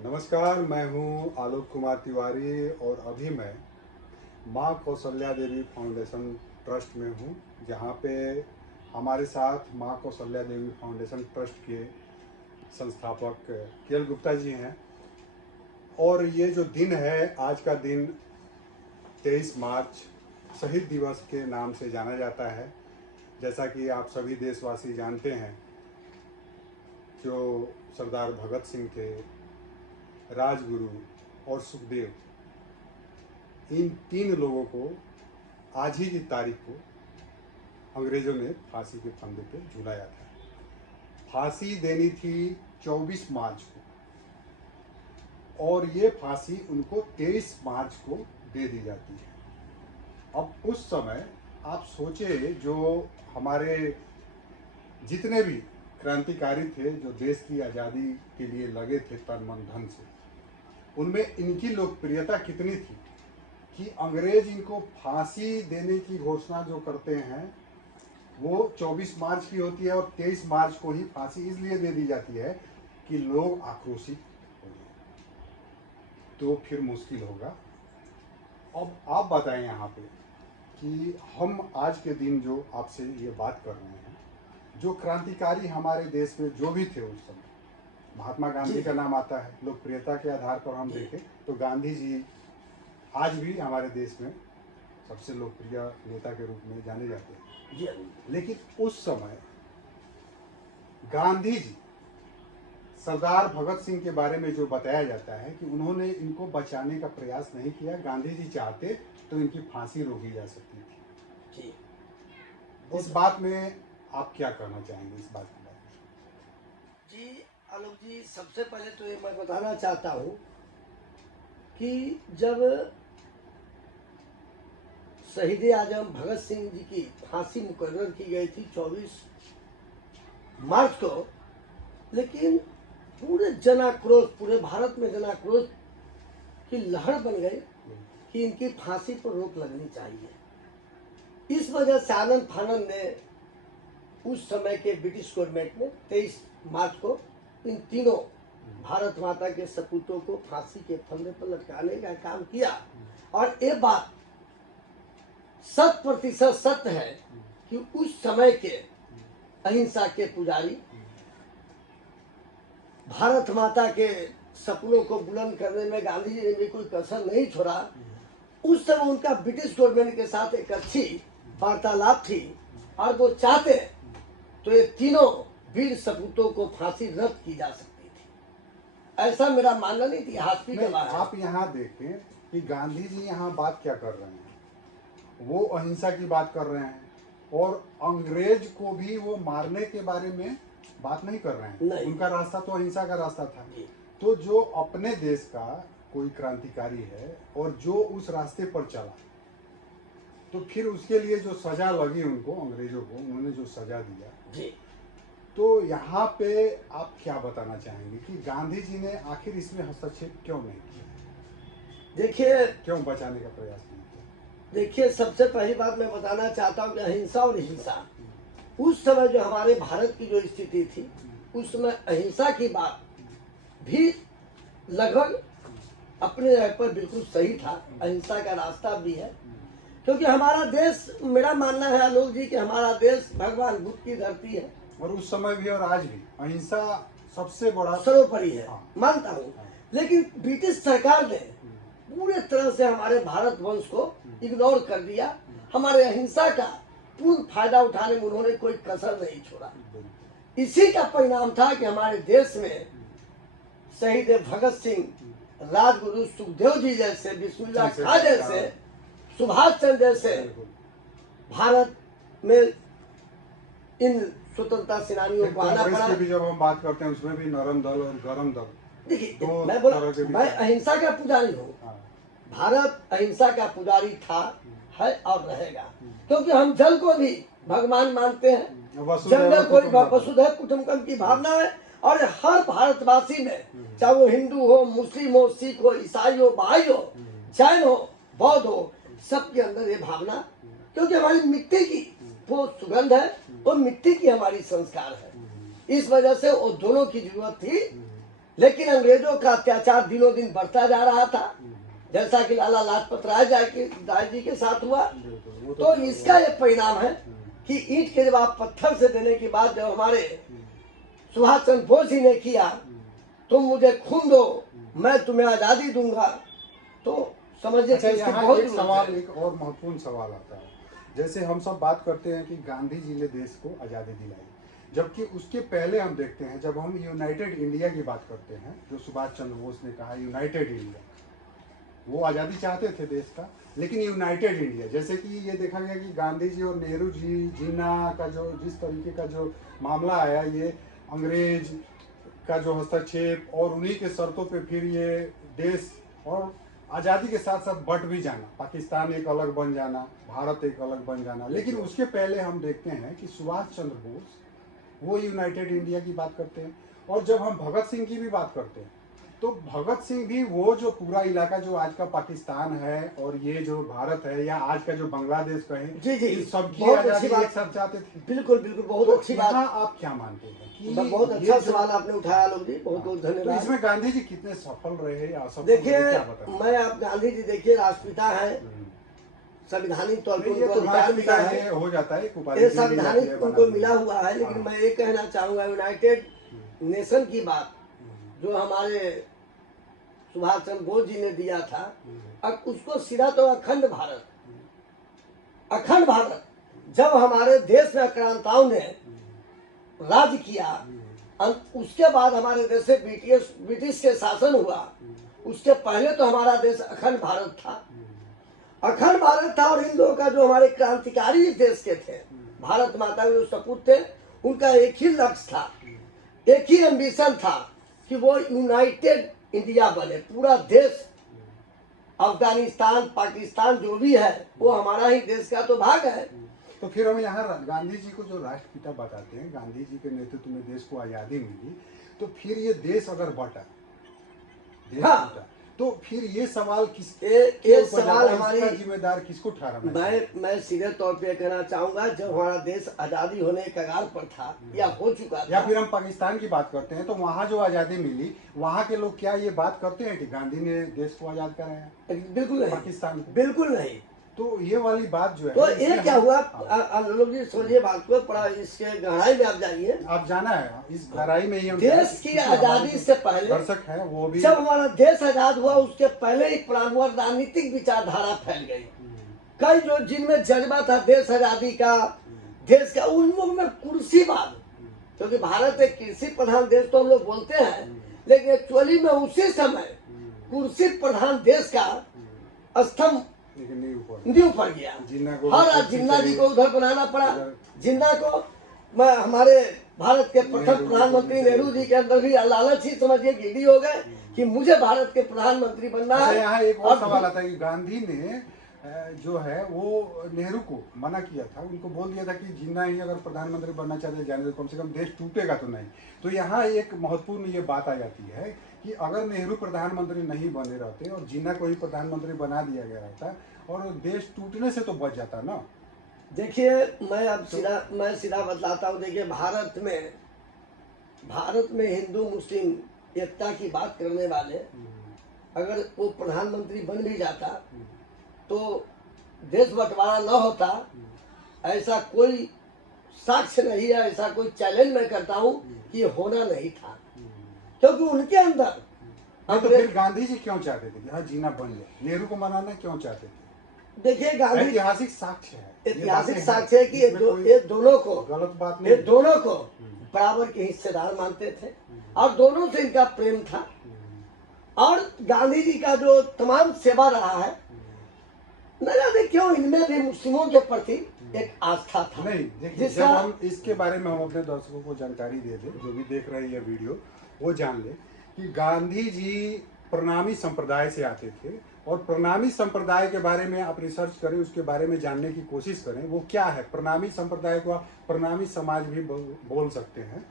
नमस्कार, मैं हूं आलोक कुमार तिवारी और अभी मैं माँ कौशल्या देवी फाउंडेशन ट्रस्ट में हूं, जहां पे हमारे साथ माँ कौशल्या देवी फाउंडेशन ट्रस्ट के संस्थापक केएल गुप्ता जी हैं। और ये जो दिन है, आज का दिन 23 मार्च शहीद दिवस के नाम से जाना जाता है। जैसा कि आप सभी देशवासी जानते हैं, जो सरदार भगत सिंह थे, राजगुरु और सुखदेव, इन तीन लोगों को आज ही की तारीख को अंग्रेजों ने फांसी के फंदे पे झुलाया था। फांसी देनी थी 24 मार्च को और ये फांसी उनको 23 मार्च को दे दी जाती है। अब उस समय आप सोचे, जो हमारे जितने भी क्रांतिकारी थे, जो देश की आज़ादी के लिए लगे थे तन मन धन से, उनमें इनकी लोकप्रियता कितनी थी कि अंग्रेज इनको फांसी देने की घोषणा जो करते हैं वो 24 मार्च की होती है और 23 मार्च को ही फांसी इसलिए दे दी जाती है कि लोग आक्रोशित हो जाए, तो फिर मुश्किल होगा। अब आप बताएं यहाँ पे कि हम आज के दिन जो आपसे ये बात कर रहे हैं, जो क्रांतिकारी हमारे देश में जो भी थे उस समय, महात्मा गांधी का नाम आता है। लोकप्रियता के आधार पर हम देखें तो गांधी जी आज भी हमारे देश में सबसे लोकप्रिय नेता के रूप में जाने जाते हैं। लेकिन उस समय गांधी जी, सरदार भगत सिंह के बारे में जो बताया जाता है कि उन्होंने इनको बचाने का प्रयास नहीं किया। गांधी जी चाहते तो इनकी फांसी रोकी जा सकती थी। इस बात में आप क्या कहना चाहेंगे, इस बात के बारे में? जी आलोक जी, सबसे पहले तो ये मैं बताना चाहता हूँ कि जब शहीद आजम भगत सिंह जी की फांसी मुकर्रर की गई थी 24 मार्च को, लेकिन पूरे जनाक्रोश, पूरे भारत में जनाक्रोश की लहर बन गई कि इनकी फांसी पर रोक लगनी चाहिए। इस वजह से आनंद फानंद ने उस समय के ब्रिटिश गवर्नमेंट ने 23 मार्च को इन तीनों भारत माता के सपूतों को फांसी के फंदे पर लटकाने का काम किया। और ये बात 100% सत्य है कि उस समय के अहिंसा के पुजारी, भारत माता के सपनों को बुलंद करने में गांधी जी ने भी कोई कसर नहीं छोड़ा। उस समय उनका ब्रिटिश गवर्नमेंट के साथ एक अच्छी वार्तालाप थी और वो चाहते तो ये तीनों वीर सपूतों को फांसी रद्द की जा सकती थी। ऐसा मेरा मानना नहीं थी। आप यहाँ देखें कि गांधी जी यहाँ बात क्या कर रहे हैं, वो अहिंसा की बात कर रहे हैं और अंग्रेज को भी वो मारने के बारे में बात नहीं कर रहे हैं। उनका रास्ता तो अहिंसा का रास्ता था। तो जो अपने देश का कोई क्रांतिकारी है और जो उस रास्ते पर चला, तो फिर उसके लिए जो सजा लगी उनको, अंग्रेजों को उन्होंने जो सजा दिया, तो यहाँ पे आप क्या बताना चाहेंगे कि गांधी जी ने आखिर इसमें हस्तक्षेप क्यों नहीं किया? देखिए, क्यों बचाने का प्रयास नहीं किया? देखिए, सबसे पहली बात मैं बताना चाहता हूँ कि अहिंसा और हिंसा, उस समय जो हमारे भारत की जो स्थिति थी, उस समय अहिंसा की बात भी लगभग अपने जगह पर बिल्कुल सही था। अहिंसा का रास्ता भी है, क्योंकि हमारा देश, मेरा मानना है आलोक जी कि हमारा देश भगवान बुद्ध की धरती है और उस समय भी और आज भी अहिंसा सबसे बड़ा सर्वोपरि है। मानता हूँ। लेकिन ब्रिटिश सरकार ने पूरे तरह से हमारे भारत वंश को इग्नोर कर दिया। हमारे अहिंसा का पूर्ण फायदा उठाने में उन्होंने कोई कसर नहीं छोड़ा। इसी का परिणाम था कि हमारे देश में शहीद भगत सिंह, राजगुरु सुखदेव जी जैसे, बिस्मिल्लाह खां जैसे, सुभाष चंद्र जैसे भारत में इन स्वतंत्रता सेनानियों को आना पड़ा। भी जब हम बात करते हैं उसमें भी नरम दल और गरम दल। देखिए, मैं अहिंसा का पुजारी हूँ। भारत अहिंसा का पुजारी था, है और रहेगा, क्योंकि हम जल को भी भगवान मानते हैं, जंगल को भी वसुधैव कुटुंबकम की भावना है। और हर भारतवासी में, चाहे वो हिंदू हो, मुस्लिम हो, सिख हो, ईसाई हो, बहाई हो, जैन हो, बौद्ध हो, सबके अंदर ये भावना, क्योंकि हमारी मिट्टी की वो सुगंध है, वो मिट्टी की हमारी संस्कार है। इस वजह से वो दोनों की जरूरत थी। लेकिन अंग्रेजों का अत्याचार दिनों दिन बढ़ता जा रहा था, जैसा कि लाला लाजपत राय जी के साथ हुआ। तो इसका ये परिणाम है कि ईंट के जवाब पत्थर से देने के बाद जब हमारे सुभाष चंद्र बोस जी ने किया, तुम मुझे खून दो मैं तुम्हें आजादी दूंगा, तो समझिए अच्छा, कि इसकी यहाँ बहुत एक जरूरत सवाल, है। एक और महत्वपूर्ण सवाल आता है। जैसे हम सब बात करते हैं कि गांधी जी ने देश को आज़ादी दिलाई, जबकि उसके पहले हम देखते हैं जब हम यूनाइटेड इंडिया की बात करते हैं, जो सुभाष चंद्र बोस ने कहा यूनाइटेड इंडिया, वो आज़ादी चाहते थे देश का, लेकिन यूनाइटेड इंडिया, जैसे कि ये देखा गया कि गांधी जी और नेहरू जी, जिन्ना का जो जिस तरीके का जो मामला आया, ये अंग्रेज का जो हस्तक्षेप और उन्हीं के शर्तों पे फिर ये देश और आज़ादी के साथ साथ बट भी जाना, पाकिस्तान एक अलग बन जाना, भारत एक अलग बन जाना। लेकिन उसके पहले हम देखते हैं कि सुभाष चंद्र बोस वो यूनाइटेड इंडिया की बात करते हैं। और जब हम भगत सिंह की भी बात करते हैं तो भगत सिंह भी वो जो पूरा इलाका जो आज का पाकिस्तान है और ये जो भारत है या आज का जो बांग्लादेश कहें, जी जी, इस सबकी बहुत अच्छी आज़ादी बात। एक साथ चाहते थे। बिल्कुल बिल्कुल, बहुत तो अच्छी बात। यहाँ आप क्या मानते हैं कि बहुत ये अच्छा जो- सवाल आपने उठाया लोग जी, बहुत बहुत तो धन्यवाद। इसमें गांधी जी कितने सफल रहे या असफल देखिए, रहे, क्या बताएं? मैं आप गांधी जी देखिए राष्ट्रपिता है, संवैधानिक तौर पर नहीं, ये उनको तो अधिकार मिला राष्ट्रपिता है, है, हो जाता है, एक उपाधि ये दे दी जाती है, संवैधानिक बना उनको दी मिला जाती है। हुआ है। लेकिन हाँ। मैं ये कहना चाहूंगा, यूनाइटेड नेशन की बात जो हमारे सुभाष चंद्र बोस जी ने दिया था, अब उसको सीधा तो अखंड भारत, अखंड भारत जब हमारे देश में आक्रांताओं ने राज किया, उसके बाद हमारे देश से ब्रिटिश के शासन हुआ, उसके पहले तो हमारा देश अखंड भारत था, अखंड भारत था। और इन लोगों का जो हमारे क्रांतिकारी इस देश के थे, भारत माता के जो सपूत थे, उनका एक ही लक्ष्य था, एक ही एम्बिशन था कि वो यूनाइटेड इंडिया बने, पूरा देश, अफगानिस्तान पाकिस्तान जो भी है वो हमारा ही देश का तो भाग है। तो फिर हम यहाँ गांधी जी को जो राष्ट्रपिता बताते हैं, गांधी जी के नेतृत्व में देश को आजादी मिली, तो फिर ये देश अगर बटा, देश हाँ। बटा, तो फिर ये सवाल ये सवाल हमारी जिम्मेदार किसको ठहराना? मैं सीधे तौर पे कहना चाहूंगा, जब हमारा देश आजादी होने के कगार पर था या हो चुका था, या फिर हम पाकिस्तान की बात करते हैं तो वहाँ जो आजादी मिली, वहाँ के लोग क्या ये बात करते हैं कि गांधी ने देश को आजाद कराया? बिल्कुल नहीं, पाकिस्तान को? बिल्कुल नहीं। तो ये वाली बात जो है, तो ये क्या हुआ, हाँ। लोग जी समझिए बात को, बड़ा इसके गहराई में आप जाइए, आप जाना है इस गहराई में ही हम देश की आजादी से पहले दर्शक है वो भी, जब हमारा देश आजाद हुआ उसके पहले ही पुराना राजनीतिक विचारधारा फैल गई, कई जो जिनमें जज्बा था देश आजादी का, देश का, उन लोगों में कुर्सीवाद, क्योंकि भारत एक कृषि प्रधान देश तो हम लोग बोलते हैं, लेकिन एक्चुअली में उसी समय कुर्सी प्रधान देश का स्तंभ नींव पड़ गया। हर जिन्ना जी को उधर बनाना पड़ा, जिन्ना को मैं हमारे भारत के प्रथम प्रधानमंत्री नेहरू जी के अंदर भी लालच ही समझिए गिरी हो गए कि मुझे भारत के प्रधानमंत्री बनना है। यहाँ एक और सवाल आता है कि गांधी ने जो है वो नेहरू को मना किया था, उनको बोल दिया था कि जिन्ना ही अगर प्रधानमंत्री बनना चाहते जाने दो, कम से कम देश टूटेगा तो नहीं। तो यहाँ एक महत्वपूर्ण ये बात आ जाती है कि अगर नेहरू प्रधानमंत्री नहीं बने रहते और जिन्ना को ही प्रधानमंत्री बना दिया गया रहता और देश टूटने से तो बच जाता ना। देखिए, मैं सीधा बतलाता हूँ। देखिए, भारत में हिंदू मुस्लिम एकता की बात करने वाले अगर वो प्रधानमंत्री बन भी जाता तो देश बंटवारा न होता, ऐसा कोई साक्ष्य नहीं है, ऐसा कोई चैलेंज मैं करता हूँ कि होना नहीं था, क्योंकि उनके अंदर तो फिर गांधी जी क्यों चाहते थे कि हाँ जीना बन जाए, नेहरू को मनाना क्यों चाहते थे? देखिए, गांधी ऐतिहासिक साक्ष्य है, ऐतिहासिक साक्ष्य है कि ये दोनों को, गलत बात नहीं, ये दोनों को बराबर के हिस्सेदार मानते थे और दोनों से इनका प्रेम था। और गांधी जी का जो तमाम सेवा रहा है, न जाने क्यों इनमें भी मुस्लिमों के प्रति एक आस्था था। नहीं, देखिए, जब हम इसके बारे में हम अपने दर्शकों को जानकारी दे दें, जो भी देख रहे हैं ये वीडियो, वो जान ले कि गांधी जी प्रणामी संप्रदाय से आते थे और प्रणामी संप्रदाय के बारे में आप रिसर्च करें, उसके बारे में जानने की कोशिश करें वो क्या है। प्रणामी संप्रदाय को प्रणामी समाज भी बोल सकते हैं।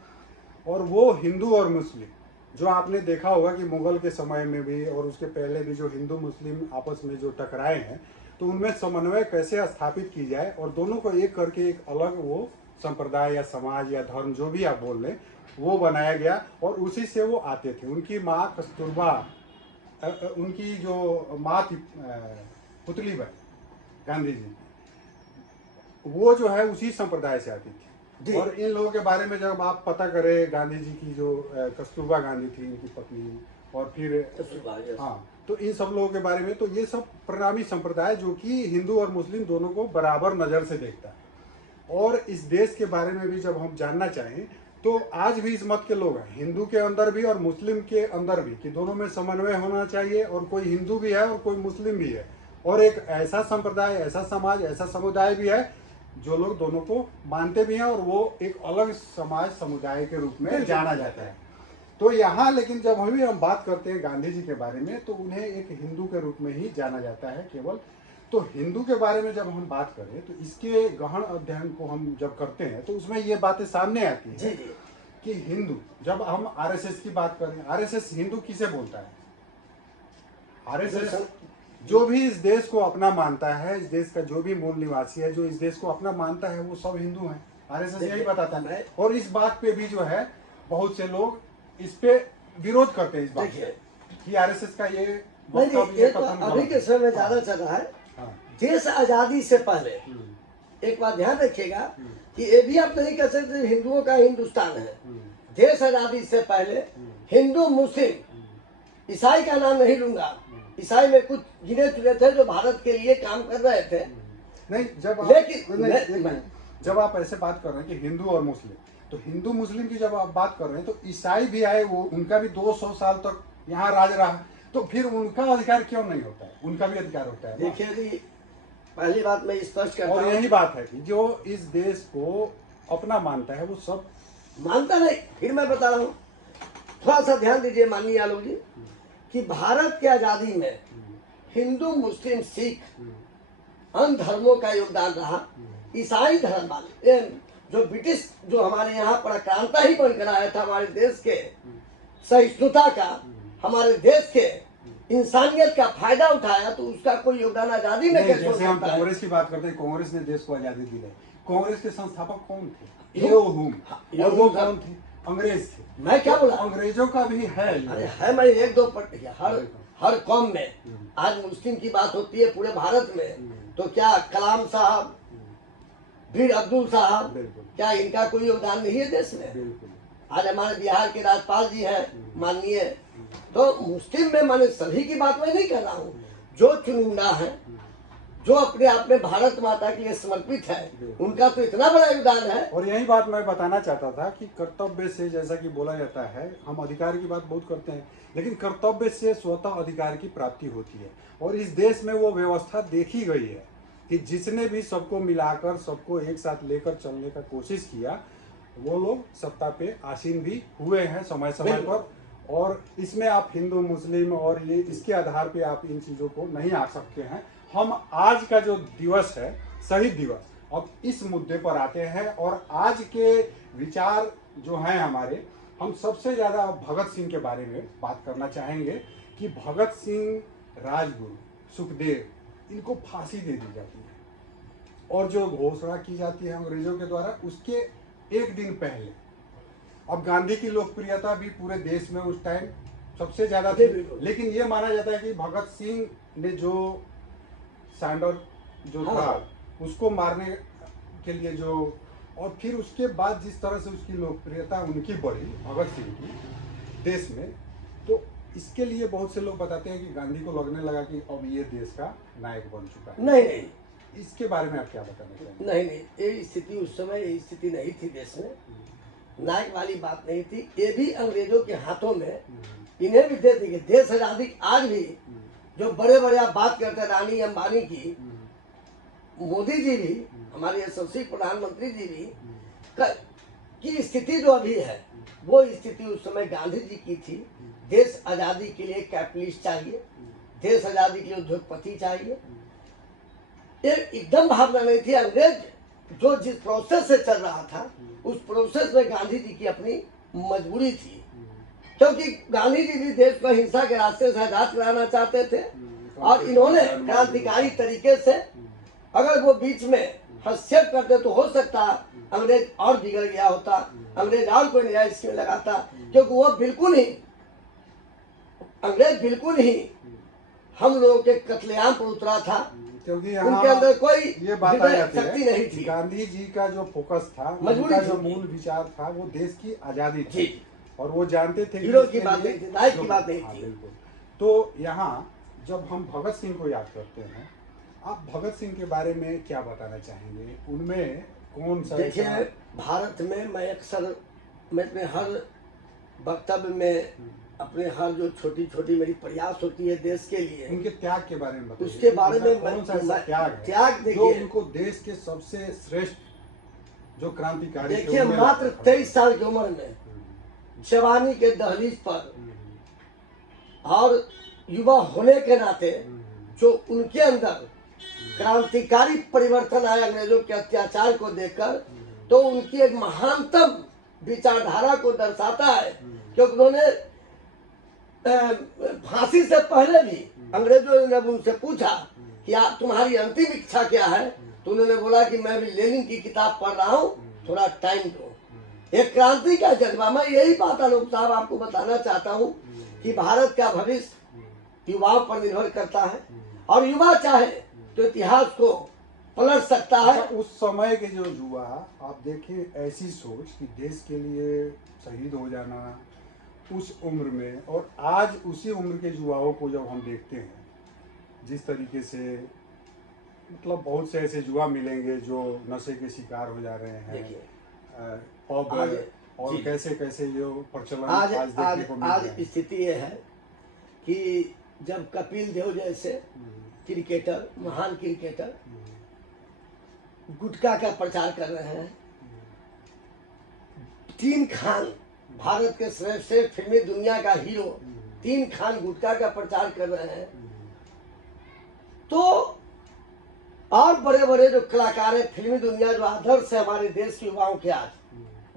और वो हिंदू और मुस्लिम, जो आपने देखा होगा कि मुगल के समय में भी और उसके पहले भी जो हिंदू मुस्लिम आपस में जो टकराए हैं, तो उनमें समन्वय कैसे स्थापित की जाए और दोनों को एक करके एक अलग वो संप्रदाय या समाज या धर्म जो भी आप बोल लें वो बनाया गया और उसी से वो आते थे। उनकी माँ कस्तूरबा, उनकी जो माँ थी पुतली बाई गांधी जी, वो जो है उसी संप्रदाय से आती थी। और इन लोगों के बारे में जब आप पता करें, गांधी जी की जो कस्तूरबा गांधी थी इनकी पत्नी, और फिर हाँ, तो इन सब लोगों के बारे में, तो ये सब परिणामी संप्रदाय जो कि हिंदू और मुस्लिम दोनों को बराबर नज़र से देखता है। और इस देश के बारे में भी जब हम जानना चाहें तो आज भी इस मत के लोग हैं, हिंदू के अंदर भी और मुस्लिम के अंदर भी, कि दोनों में समन्वय होना चाहिए, और कोई हिंदू भी है और कोई मुस्लिम भी है, और एक ऐसा संप्रदाय, ऐसा समाज, ऐसा समुदाय भी है जो लोग दोनों को मानते भी हैं, और वो एक अलग समाज समुदाय के रूप में जाना जाता है। तो यहाँ लेकिन जब हम बात करते हैं गांधी जी के बारे में, तो उन्हें एक हिंदू के रूप में ही जाना जाता है केवल। तो हिंदू के बारे में जब हम बात करें तो इसके गहन अध्ययन को हम जब करते हैं तो उसमें ये बातें सामने आती है कि हिंदू, जब हम आरएसएस की बात करें, आरएसएस हिंदू किसे बोलता है? आरएसएस जो भी इस देश को अपना मानता है, इस देश का जो भी मूल निवासी है, जो इस देश को अपना मानता है, वो सब हिंदू हैं। आरएसएस यही बताता है। और इस बात पे भी जो है बहुत से लोग इस पे विरोध करते हैं, इस बात पे कि आरएसएस का ये तो अभी के समय में ज्यादा चल रहा है। देश आजादी से पहले एक बात ध्यान रखिएगा कि ये भी आप नहीं कह सकते हिंदुओं का हिंदुस्तान है। देश आजादी से पहले हिंदू, मुस्लिम, ईसाई का नाम नहीं लूंगा, ईसाई में कुछ गिने चुने थे जो भारत के लिए काम कर रहे थे। नहीं, जब आप ऐसे बात कर रहे हैं कि हिंदू और मुस्लिम, तो हिंदू मुस्लिम की जब आप बात कर रहे हैं तो ईसाई भी आए, वो उनका भी 200 साल तक यहाँ राज रहा, तो फिर उनका अधिकार क्यों नहीं होता है? उनका भी अधिकार होता है। देखिए जी, पहली बात मैं स्पष्ट करता हूं, और यही बात है कि जो इस देश को अपना मानता है वो सब मानता नहीं। फिर मैं बता रहा हूँ, थोड़ा सा ध्यान दीजिए माननीय आलोक जी, कि भारत की आजादी में हिंदू, मुस्लिम, सिख, अन्य धर्मों का योगदान रहा। ईसाई धर्म वाले जो ब्रिटिश, जो हमारे यहाँ पराक्रांता ही बनकर आया था, हमारे देश के सहिष्णुता का, हमारे देश के इंसानियत का फायदा उठाया, तो उसका कोई योगदान आजादी में कैसे? जैसे हम कांग्रेस की बात करते हैं, कांग्रेस ने देश को आजादी दी है। कांग्रेस के संस्थापक कौन थे? और वो कौन थे? अंग्रेज थे। मैं क्या बोला? अंग्रेजों का भी है। है मैं एक दो हर कौम में आज मुस्लिम की बात होती है पूरे भारत में, तो क्या कलाम साहब, वीर अब्दुल साहब, क्या इनका कोई योगदान नहीं है देश में? आज हमारे बिहार के राज्यपाल जी हैं माननीय, तो मुस्लिम में मैंने सभी की बात मैं नहीं कर रहा हूँ, जो चुनिंदा है, जो अपने आप में भारत माता के लिए समर्पित है, उनका तो इतना बड़ा योगदान है। और यही बात मैं बताना चाहता था कि कर्तव्य से, जैसा कि बोला जाता है, हम अधिकार की बात बहुत करते हैं, लेकिन कर्तव्य से स्वतः अधिकार की प्राप्ति होती है। और इस देश में वो व्यवस्था देखी गई है कि जिसने भी सबको मिलाकर, सबको एक साथ लेकर चलने का कोशिश किया, वो लोग सत्ता पे आसीन भी हुए हैं समय समय पर। और इसमें आप हिंदू, मुस्लिम और ये इसके आधार पे आप इन चीज़ों को नहीं आ सकते हैं। हम आज का जो दिवस है, शहीद दिवस, अब इस मुद्दे पर आते हैं। और आज के विचार जो हैं हमारे, हम सबसे ज़्यादा भगत सिंह के बारे में बात करना चाहेंगे कि भगत सिंह, राजगुरु, सुखदेव, इनको फांसी दे दी जाती है। और जो घोषणा की जाती है अंग्रेजों के द्वारा, उसके एक दिन पहले, अब गांधी की लोकप्रियता भी पूरे देश में उस टाइम सबसे ज्यादा थी, लेकिन ये माना जाता है कि भगत सिंह ने जो सैंडर जो था उसको मारने के लिए जो, और फिर उसके बाद जिस तरह से उसकी लोकप्रियता उनकी बढ़ी, भगत सिंह की देश में, तो इसके लिए बहुत से लोग बताते हैं कि गांधी को लगने लगा कि अब ये देश का नायक बन चुका है। नहीं, इसके बारे में आप क्या बताना चाहेंगे? नहीं, ये स्थिति उस समय, ये स्थिति नहीं थी देश में, नायक वाली बात नहीं थी। ये भी अंग्रेजों के हाथों में, इन्हें भी दे दी गई देश आजादी। आज भी जो बड़े बड़े आप बात करते हैं, रानी अंबानी की, मोदी जी भी, हमारे यशस्वी प्रधानमंत्री जी भी, की स्थिति जो अभी है, वो स्थिति उस समय गांधी जी की थी। देश आजादी के लिए कैपिटलिस्ट चाहिए, देश आजादी के लिए उद्योगपति चाहिए, एकदम भावना नहीं थी। अंग्रेज जो जिस प्रोसेस से चल रहा था, उस प्रोसेस में गांधी जी की अपनी मजबूरी थी, क्योंकि गांधी जी भी देश को हिंसा के रास्ते से आजाद कराना चाहते थे। और इन्होंने क्रांतिकारी तरीके से, अगर वो बीच में हस्तक्षेप करते तो हो सकता अंग्रेज और बिगड़ गया होता, अंग्रेज और कोई नया स्कीम लगाता, क्योंकि वो अंग्रेज बिल्कुल ही हम लोगों के कत्लेआम पर उतरा था, क्योंकि उनके अंदर कोई ये बात आ जाती शक्ति है नहीं कि थी। गांधी जी का जो फोकस था, मजबूरी उनका जो थी। मूल विचार था वो देश की आजादी जी। थी, और वो जानते थे कि हीरो की इसके बात लिए नहीं थी, नायक की जो- बात नहीं हाँ, थी। बिल्कुल। तो यहाँ जब हम भगत सिंह को याद करते हैं, आप भगत सिंह के बारे में क्या बताना चाहेंगे? उनमें कौन सा देखिए, ऐसा- भारत में मैं अक्सर मैं अपने हर वक्तव्य में अपने हर जो छोटी छोटी मेरी प्रयास होती है देश के लिए, उनके त्याग के बारे में बताइए। उसके बारे में कौन सा ऐसा त्याग है त्याग जो देखिए, उनको देश के सबसे श्रेष्ठ जो क्रांतिकारी थे, देखिए उनमें मात्र लगता था? 23 साल की उम्र में जवानी के दहलीज पर और युवा होने के नाते जो उनके अंदर क्रांतिकारी परिवर्तन आया अंग्रेजों के अत्याचार को देखकर, तो उनकी एक महानतम विचारधारा को दर्शाता है। क्योंकि उन्होंने फांसी से पहले भी अंग्रेजों ने जब उनसे पूछा कि तुम्हारी अंतिम इच्छा क्या है, तो उन्होंने बोला कि मैं भी लेनिन की किताब पढ़ रहा हूँ, थोड़ा टाइम दो। एक क्रांति का जज्बा। मैं यही बात आलोक साहब आपको बताना चाहता हूँ कि भारत का भविष्य युवाओं पर निर्भर करता है, और युवा चाहे तो इतिहास को पलट सकता है। अच्छा, उस समय के जो युवा, आप देखिए ऐसी सोच कि देश के लिए शहीद हो जाना उस उम्र में, और आज उसी उम्र के युवाओं को जब हम देखते हैं जिस तरीके से, मतलब बहुत से ऐसे युवा मिलेंगे जो नशे के शिकार हो जा रहे हैं, देखिए पब आज- और जी। कैसे कैसे जो प्रचलन आज देखने को मिल रहे हैं। स्थिति ये है कि जब कपिल देव जैसे क्रिकेटर, महान क्रिकेटर गुटखा का प्रचार कर रहे हैं, तीन खान भारत के श्रेष्ठ फिल्मी दुनिया का हीरो तीन खान गुटखा का प्रचार कर रहे हैं, तो और बड़े बड़े जो कलाकार हैं फिल्मी दुनिया, जो आदर्श है हमारे देश के युवाओं के, आज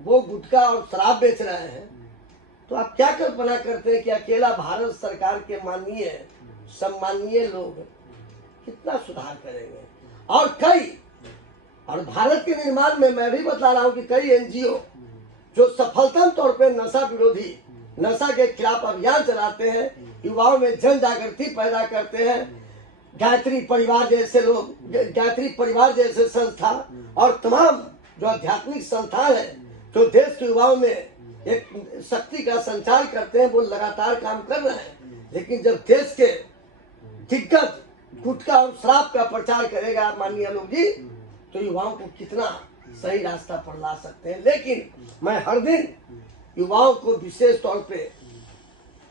वो गुटखा और शराब बेच रहे हैं, तो आप क्या कल्पना करते हैं कि अकेला भारत सरकार के माननीय सम्माननीय लोग कितना सुधार करेंगे? और भारत के निर्माण में मैं भी बता रहा हूं कि कई एनजीओ जो सफलतम तौर पे नशा विरोधी, नशा के खिलाफ अभियान चलाते हैं, युवाओं में जन जागृति पैदा करते हैं, गायत्री परिवार जैसे लोग, गायत्री परिवार जैसे संस्था और तमाम जो आध्यात्मिक संस्था है जो देश के युवाओं में एक शक्ति का संचार करते हैं, वो लगातार काम कर रहे हैं। लेकिन जब देश के दिग्गज गुटखा और शराब का प्रचार करेगा माननीय लोग जी, तो युवाओं को कितना सही रास्ता पर ला सकते हैं। लेकिन मैं हर दिन युवाओं को विशेष तौर पे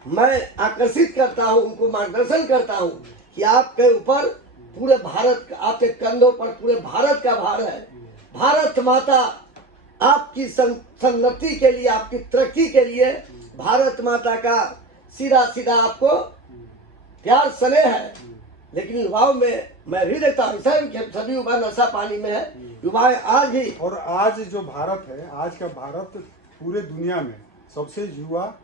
मैं आकर्षित करता हूं, उनको मार्गदर्शन करता हूं कि आपके ऊपर पूरे भारत, आपके कंधों पर पूरे भारत का भार है। भारत माता आपकी सन्नति के लिए, आपकी तरक्की के लिए भारत माता का सीधा सीधा आपको प्यार स्नेह है। लेकिन युवाओं में मैं भी देखता हूँ सभी युवा नशा पानी में है, युवा आज भी। और आज जो भारत है, आज का भारत पूरे दुनिया में सबसे युवा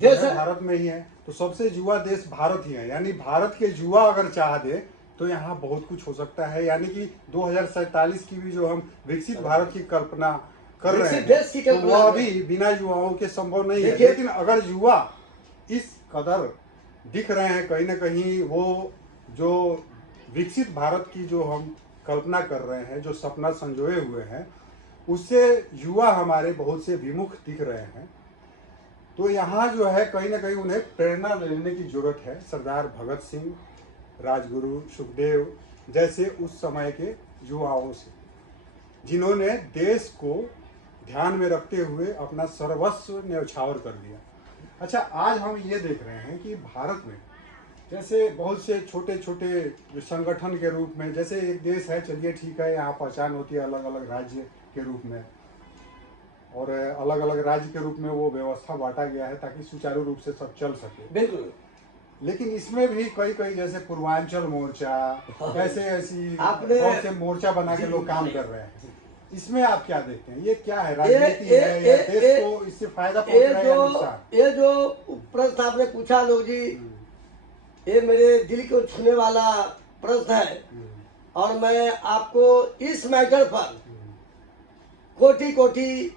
देश है, है। भारत में ही है, तो सबसे युवा देश भारत ही है। यानी भारत के युवा अगर चाह दे तो यहाँ बहुत कुछ हो सकता है। यानी कि 2047 की भी जो हम विकसित भारत की कल्पना कर रहे विकसित हैं, देश की तो कल्पना वह कर रहे भी बिना युवाओं के संभव नहीं है। देखिए- लेकिन अगर युवा इस कदर दिख रहे हैं कहीं ना कहीं, वो जो विकसित भारत की जो हम कल्पना कर रहे हैं, जो सपना संजोए हुए हैं, उससे युवा हमारे बहुत से विमुख दिख रहे हैं। तो यहाँ जो है कहीं ना कहीं उन्हें प्रेरणा लेने की जरूरत है। सरदार भगत सिंह, राजगुरु सुखदेव जैसे उस समय के युवाओं से, जिन्होंने देश को ध्यान में रखते हुए अपना सर्वस्व न्यौछावर कर दिया। अच्छा, आज हम ये देख रहे हैं कि भारत में जैसे बहुत से छोटे छोटे संगठन के रूप में, जैसे एक देश है, चलिए ठीक है, यहाँ पहचान होती है अलग अलग राज्य के रूप में, और अलग अलग राज्य के रूप में वो व्यवस्था बांटा गया है ताकि सुचारू रूप से सब चल सके। बिल्कुल। लेकिन इसमें भी कई कई जैसे पूर्वांचल मोर्चा, ऐसे ऐसी आपने- बहुत से मोर्चा बना के लोग काम कर रहे हैं। इसमें आप क्या देखते हैं? ये क्या है, ये- राजनीति है या देश को इससे फायदा पहुंच रहा है या नुकसान? ये जो प्रश्न आपने पूछा लोग जी, ये मेरे दिल को छूने वाला प्रश्न है। और मैं आपको इस मैटर पर कोटि कोटि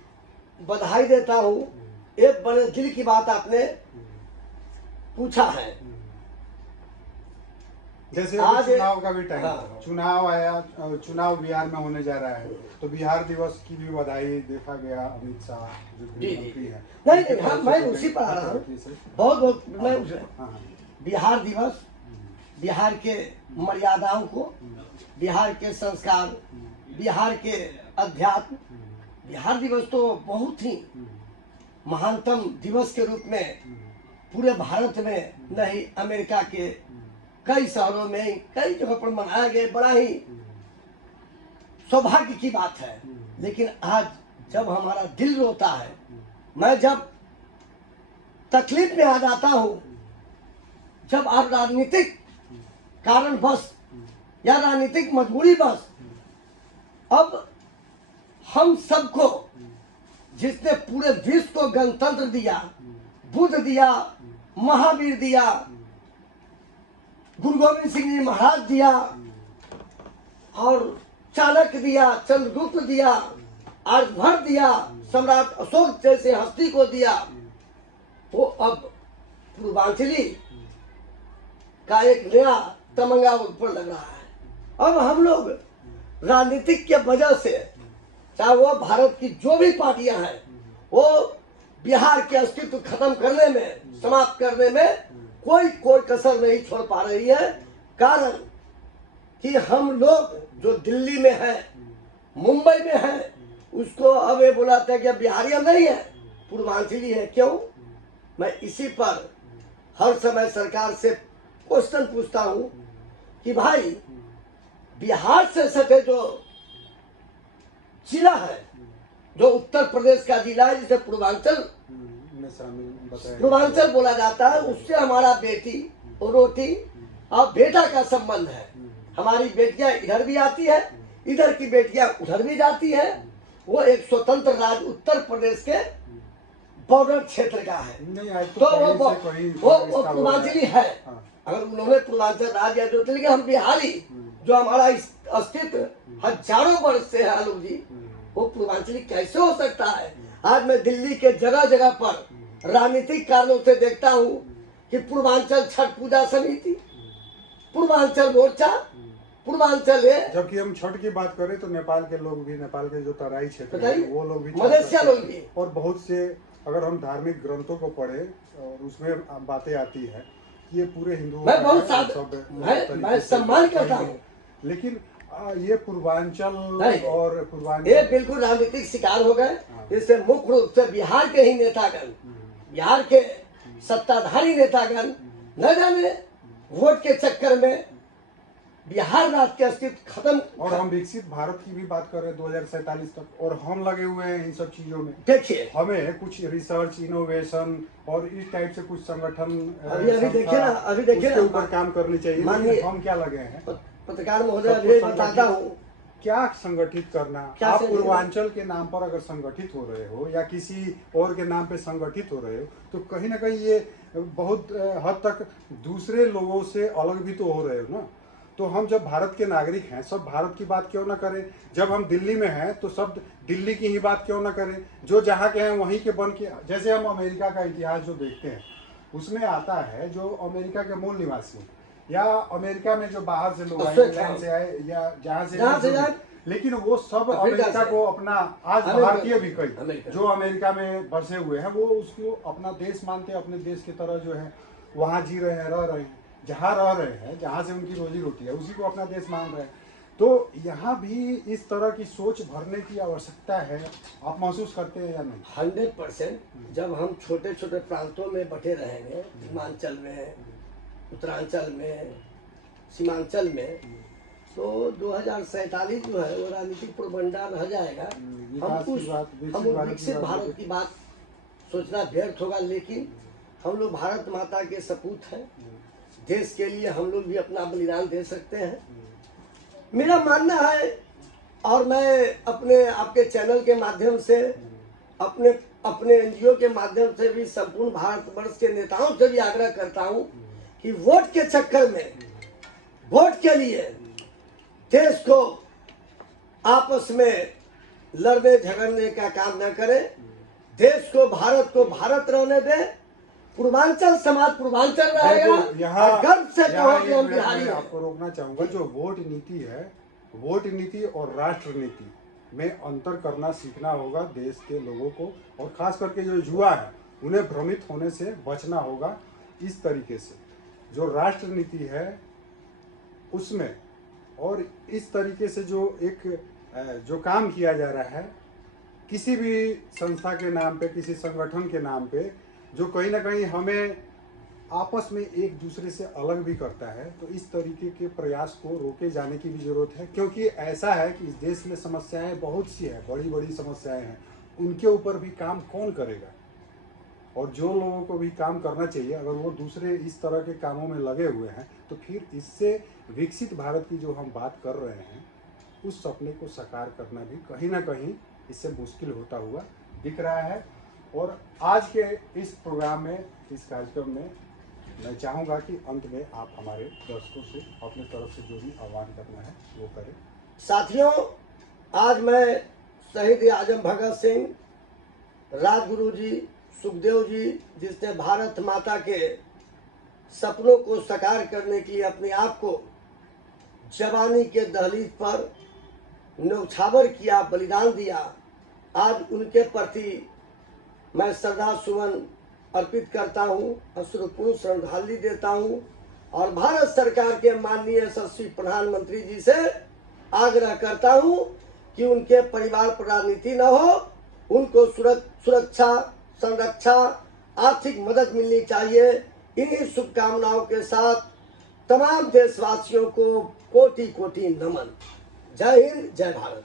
बधाई देता हूँ। एक बड़े दिल की बात आपने पूछा है। जैसे आज अभी चुनाव का भी टाइम हाँ। है, चुनाव आया, चुनाव बिहार में होने जा रहा है, तो बिहार दिवस की भी बधाई देखा गया। अमित शाह जो गृह मंत्री हैं, नहीं हाँ, मैं उसी पर आ रहा हूँ। बहुत बहुत मैं हाँ, बिहार दिवस बिहार के मर्यादाओं को, बिहार के संस्कार, बिहार के अध्यात्म, बिहार दिवस तो बहुत ही महानतम दिवस के रूप में पूरे भारत में, नहीं अमेरिका के कई शहरों में कई जगह पर मनाया गया। बड़ा ही सौभाग्य की बात है। लेकिन आज जब हमारा दिल रोता है, मैं जब तकलीफ में आ जाता हूँ, जब आप राजनीतिक कारणवश या राजनीतिक मजबूरी बस अब हम सबको, जिसने पूरे विश्व को गणतंत्र दिया, बुद्ध दिया, महावीर दिया, गुरु गोविंद सिंह जी महाराज दिया, और चाणक्य दिया, चंद्रगुप्त दिया, आर्यभट्ट दिया, सम्राट अशोक जैसे हस्ती को दिया, वो अब पूर्वांचली का एक नया तमंगा ऊपर लग रहा है। अब हम लोग राजनीतिक के वजह से, चाहे वो भारत की जो भी पार्टियां हैं, वो बिहार के अस्तित्व खत्म करने में, समाप्त करने में कोई कसर नहीं छोड़ पा रही है। कारण कि हम लोग जो दिल्ली में है, मुंबई में है, उसको अब ये बुलाते हैं कि बिहारी नहीं है, पूर्वांचली है। क्यों? मैं इसी पर हर समय सरकार से क्वेश्चन पूछता हूँ कि भाई बिहार से सटे जो जिला है, जो उत्तर प्रदेश का जिला है, जिसे पूर्वांचल बोला जाता है, उससे हमारा बेटी और रोटी और बेटा का संबंध है। हमारी बेटियां इधर भी आती है, इधर की बेटियां उधर भी जाती है। वो एक स्वतंत्र राज्य उत्तर प्रदेश के बॉर्डर क्षेत्र का है। तो वो पूर्वांचली है। अगर उन्होंने पूर्वांचल राज्य या जो, लेकिन हम बिहारी, जो हमारा अस्तित्व हजारों वर्ष से है आलोक जी, वो पूर्वांचली कैसे हो सकता है? आज मैं दिल्ली के जगह जगह पर राजनीतिक कारणों से देखता हूँ कि पूर्वांचल छठ पूजा समिति, पूर्वांचल मोर्चा, पूर्वांचल है। जबकि हम छठ की बात करें तो नेपाल के लोग भी, नेपाल के जो तराई क्षेत्र है, वो लोग भी, मलेशिया लोग भी, और बहुत से, अगर हम धार्मिक ग्रंथों को पढ़े और उसमें बातें आती है, ये पूरे हिंदुओं मैं बहुत मैं सम्मान करता हूँ। लेकिन ये पूर्वांचल और पूर्वांचल ये बिल्कुल राजनीतिक शिकार हो गए। इससे मुख्य रूप से बिहार के ही नेतागण, बिहार के सत्ताधारी नेतागण न जाने वोट के चक्कर में बिहार राज्य के अस्तित्व खत्म। और हम विकसित भारत की भी बात कर रहे हैं 2047 तक, और हम लगे हुए हैं इन सब चीजों में। देखिए, हमें कुछ रिसर्च, इनोवेशन और इस टाइप से कुछ संगठन अभी देखिए ना, उसके ऊपर काम करनी चाहिए। हम क्या लगे हैं? पत्रकार महोदय, बताता हूँ क्या संगठित करना। आप पूर्वांचल के नाम पर अगर संगठित हो रहे हो या किसी और के नाम पे संगठित हो रहे हो, तो कहीं ना कहीं ये बहुत हद तक दूसरे लोगों से अलग भी तो हो रहे हो ना। तो हम जब भारत के नागरिक हैं, सब भारत की बात क्यों ना करें? जब हम दिल्ली में हैं तो सब दिल्ली की ही बात क्यों ना करें? जो जहाँ के हैं वहीं के बन के। जैसे हम अमेरिका का इतिहास जो देखते हैं, उसमें आता है जो अमेरिका के मूल निवासी या अमेरिका में जो बाहर से लोग आए, इंग्लैंड से आए या जहाँ से, लेकिन वो सब अमेरिका को अपना, आज भारतीय भी कई जो अमेरिका में बसे हुए हैं, वो उसको अपना देश मानते हैं, अपने देश की तरह जो है वहाँ जी रहे हैं, रह रहे हैं, जहाँ रह रहे हैं, जहाँ से उनकी रोजी रोटी है, उसी को अपना देश मान रहे हैं। तो यहाँ भी इस तरह की सोच भरने की आवश्यकता है। आप महसूस करते हैं या नहीं? 100%। जब हम छोटे छोटे प्रांतों में बटे रहेंगे, हिमाचल में, उत्तरांचल में, सीमांचल में, तो 2047 जो है वो राजनीतिक प्रोपगंडा रह जाएगा। हम विकसित भारत की बात सोचना व्यर्थ होगा। लेकिन हम लोग भारत माता के सपूत हैं। देश के लिए हम लोग भी अपना बलिदान दे सकते हैं। मेरा मानना है, और मैं अपने आपके चैनल के माध्यम से, अपने एनजीओ के माध्यम से भी संपूर्ण भारतवर्ष के नेताओं से भी आग्रह करता हूं कि वोट के चक्कर में, वोट के लिए देश को आपस में लड़ने झगड़ने का काम न करे, देश को भारत रहने दे, पूर्वांचल समाज पूर्वांचल रहेगा। यहाँ गर्व से कहो कि हम मैं बिहारी हैं। आपको रोकना चाहूंगा, जो वोट नीति है, वोट नीति और राष्ट्र नीति में अंतर करना सीखना होगा देश के लोगों को, और खास करके जो युवा है उन्हें भ्रमित होने से बचना होगा। इस तरीके से जो राष्ट्र नीति है उसमें, और इस तरीके से जो काम किया जा रहा है किसी भी संस्था के नाम पे, किसी संगठन के नाम पे, जो कहीं ना कहीं हमें आपस में एक दूसरे से अलग भी करता है, तो इस तरीके के प्रयास को रोके जाने की भी जरूरत है। क्योंकि ऐसा है कि इस देश में समस्याएं बहुत सी हैं, बड़ी बड़ी समस्याएं हैं, उनके ऊपर भी काम कौन करेगा? और जो लोगों को भी काम करना चाहिए, अगर वो दूसरे इस तरह के कामों में लगे हुए हैं, तो फिर इससे विकसित भारत की जो हम बात कर रहे हैं, उस सपने को साकार करना भी कहीं ना कहीं इससे मुश्किल होता हुआ दिख रहा है। और आज के इस प्रोग्राम में, इस कार्यक्रम में मैं चाहूँगा कि अंत में आप हमारे दर्शकों से अपने तरफ से जो भी आह्वान करना है वो करें। साथियों, आज मैं शहीद आजम भगत सिंह, राजगुरु जी, सुखदेव जी, जिसने भारत माता के सपनों को साकार करने के लिए अपने आप को जवानी के दहलीज पर न्यौछावर किया, बलिदान दिया, आज उनके प्रति मैं श्रद्धा सुमन अर्पित करता हूँ, अश्रुपूर्ण श्रद्धांजलि देता हूँ, और भारत सरकार के माननीय यशस्वी प्रधानमंत्री जी से आग्रह करता हूँ कि उनके परिवार पर राजनीति न हो, उनको सुरक्षा, संरक्षा, आर्थिक मदद मिलनी चाहिए। इन्हीं शुभकामनाओं के साथ तमाम देशवासियों को कोटि कोटि नमन। जय हिंद, जय भारत।